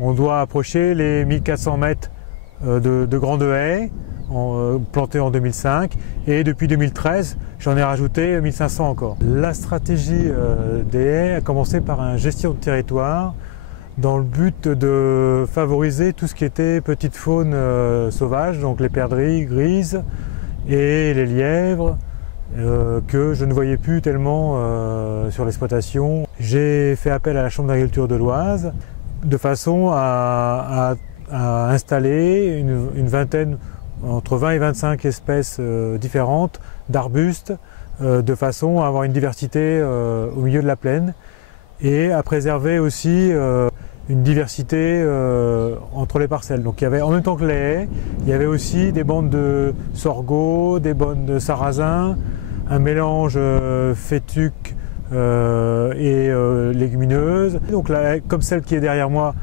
On doit approcher les 1400 mètres de grandes haies plantées en 2005 et depuis 2013 j'en ai rajouté 1500 encore. La stratégie des haies a commencé par une gestion de territoire dans le but de favoriser tout ce qui était petite faune sauvage, donc les perdrix grises et les lièvres que je ne voyais plus tellement sur l'exploitation. J'ai fait appel à la Chambre d'agriculture de l'Oise de façon à installer une vingtaine, entre 20 et 25 espèces différentes d'arbustes, de façon à avoir une diversité au milieu de la plaine et à préserver aussi une diversité entre les parcelles. Donc il y avait, en même temps que les haies, il y avait aussi des bandes de sorgho, des bandes de sarrasin, un mélange fétuque et légumineuse. Donc là, comme celle qui est derrière moi,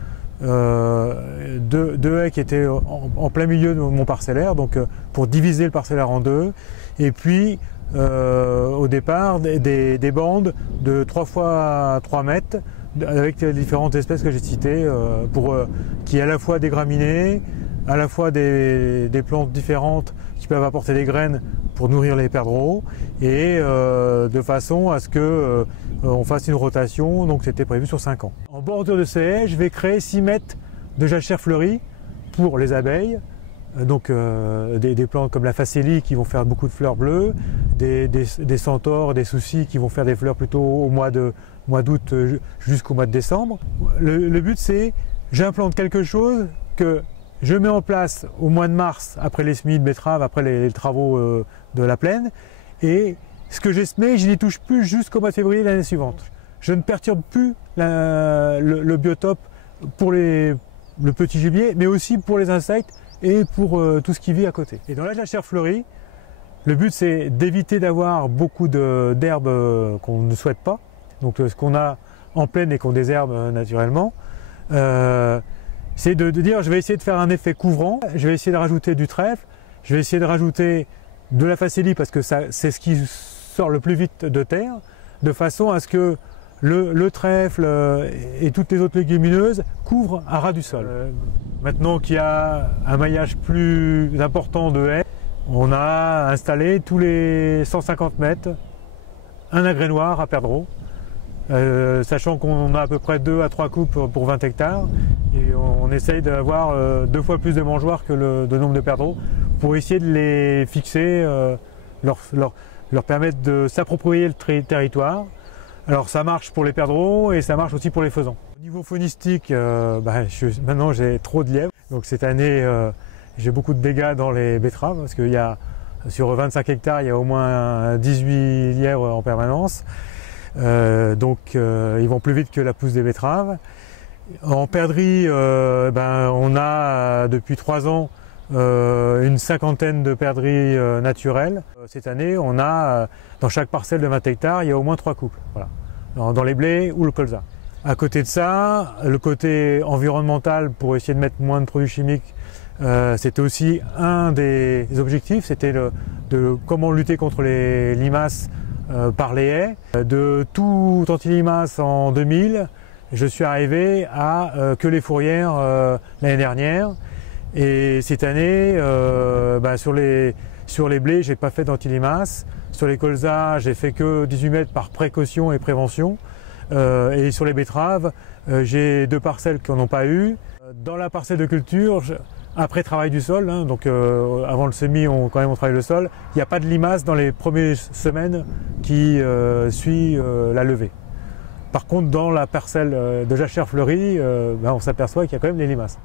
deux haies qui étaient en plein milieu de mon parcellaire, donc pour diviser le parcellaire en deux. Et puis au départ des bandes de 3 fois 3 mètres avec les différentes espèces que j'ai citées, qui est à la fois des graminées, à la fois des plantes différentes qui peuvent apporter des graines pour nourrir les perdreaux et de façon à ce que on fasse une rotation, donc c'était prévu sur 5 ans. En bordure de ces haies, je vais créer 6 mètres de jachères fleuries pour les abeilles, donc des plantes comme la facélie qui vont faire beaucoup de fleurs bleues, des centaures, des soucis qui vont faire des fleurs plutôt au mois d'août jusqu'au mois de décembre. Le but c'est, j'implante quelque chose que je mets en place au mois de mars, après les semis de betteraves, après les travaux de la plaine, et ce que j'ai semé, je n'y touche plus jusqu'au mois de février l'année suivante. Je ne perturbe plus le biotope pour le petit gibier, mais aussi pour les insectes et pour tout ce qui vit à côté. Et dans la jachère fleurie, le but c'est d'éviter d'avoir beaucoup d'herbes qu'on ne souhaite pas, donc ce qu'on a en plaine et qu'on désherbe naturellement. C'est de dire je vais essayer de faire un effet couvrant, je vais essayer de rajouter du trèfle, je vais essayer de rajouter de la facélie parce que c'est ce qui sort le plus vite de terre, de façon à ce que le trèfle et toutes les autres légumineuses couvrent à ras du sol. Maintenant qu'il y a un maillage plus important de haies, on a installé tous les 150 mètres un agrénoir à perdreaux, sachant qu'on a à peu près 2 à 3 coupes pour 20 hectares et on essaye d'avoir 2 fois plus de mangeoires que le nombre de perdreaux pour essayer de les fixer, leur permettre de s'approprier le territoire. Alors ça marche pour les perdreaux et ça marche aussi pour les faisans. Au niveau faunistique, maintenant j'ai trop de lièvres, donc cette année j'ai beaucoup de dégâts dans les betteraves parce qu'il y a sur 25 hectares il y a au moins 18 lièvres en permanence. Donc ils vont plus vite que la pousse des betteraves. En perdrix, on a depuis 3 ans une cinquantaine de perdrix naturels. Cette année, on a dans chaque parcelle de 20 hectares, il y a au moins 3 couples, voilà, dans les blés ou le colza. À côté de ça, le côté environnemental pour essayer de mettre moins de produits chimiques, c'était aussi un des objectifs, c'était de comment lutter contre les limaces par les haies. De tout anti-limaces en 2000, je suis arrivé à que les fourrières l'année dernière. Et cette année, sur les blés, j'ai pas fait d'anti-limaces. Sur les colzas, j'ai fait que 18 mètres par précaution et prévention. Et sur les betteraves, j'ai 2 parcelles qui n'en ont pas eu. Dans la parcelle de culture, après travail du sol, donc avant le semis, on travaille le sol, il n'y a pas de limaces dans les premières semaines qui suivent la levée. Par contre, dans la parcelle de jachère fleurie, on s'aperçoit qu'il y a quand même des limaces.